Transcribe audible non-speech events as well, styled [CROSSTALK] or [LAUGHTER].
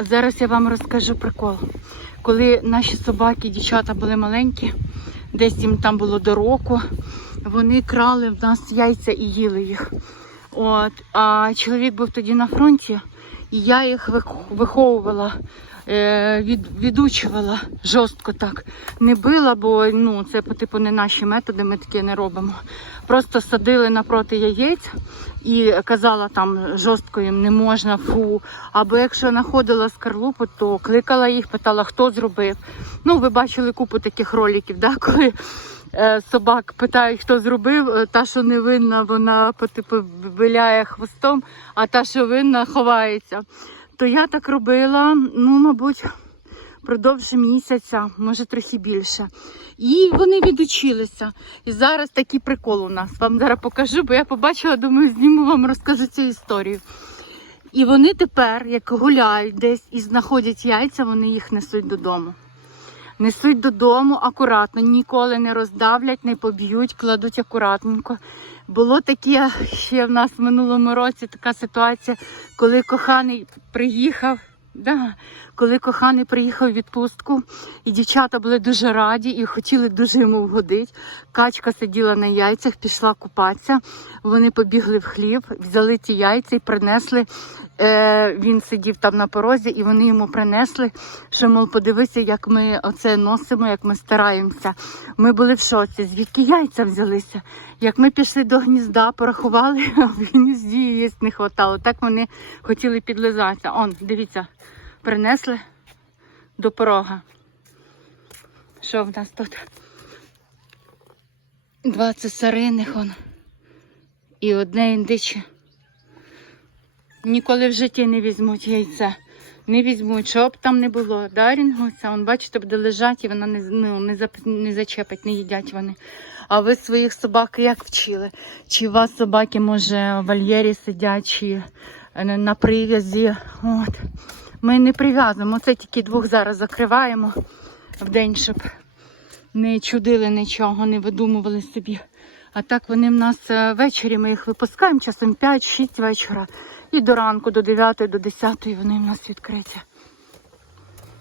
Зараз я вам розкажу прикол. Коли наші собаки, дівчата були маленькі, десь їм там було до року, вони крали в нас яйця і їли їх. От, а чоловік був тоді на фронті, і я їх вих- виховувала, е, від, відучувала жорстко так. Не била, бо ну, це по типу не наші методи, ми таке не робимо. Просто садили напроти яєць і казала там жорстко їм не можна, фу. Або якщо знаходила скарлупу, то кликала їх, питала, хто зробив. Ну, ви бачили купу таких роликів, да, коли собак питають, хто зробив, е, та, що не винна, вона типу виляє хвостом, а та, що винна, ховається. То я так робила, ну, мабуть, продовж місяця, може трохи більше. І вони відучилися. І зараз такий прикол у нас. Вам зараз покажу, бо я побачила, думаю, зніму вам розкажу цю історію. І вони тепер, як гуляють десь і знаходять яйця, вони їх несуть додому. Несуть додому акуратно, ніколи не роздавлять, не поб'ють, кладуть акуратненько. Було таке ще в нас в минулому році така ситуація, коли коханий приїхав. Да, коли коханий приїхав у відпустку, і дівчата були дуже раді і хотіли дуже йому вгодити. Качка сиділа на яйцях, пішла купатися. Вони побігли в хліб, взяли ті яйця і принесли. Е, він сидів там на порозі, і вони йому принесли, що, мов, подивися, як ми оце носимо, як ми стараємося. Ми були в шоці, звідки яйця взялися. Як ми пішли до гнізда, порахували, [LAUGHS] а в гнізді яєць не хватало. Так вони хотіли підлизатися. Он, дивіться, принесли до порога. Що в нас тут? Два цесариних он. І одне індиче. Ніколи в житті не візьмуть яйце. Не візьмуть, що б там не було. Да, рінгуся? Вон, бачите, буде лежати, і вона не, ну, не, зап, не зачепить, не їдять вони. А ви своїх собак як вчили? Чи у вас собаки, може, в вольєрі сидять, чи е, на прив'язі? От. Ми не прив'язуємо. Це тільки двох зараз закриваємо в день, щоб не чудили нічого, не видумували собі. А так вони в нас е, ввечері, ми їх випускаємо часом 5-6 вечора. І до ранку, до 9, до 10 вони в нас відкриті.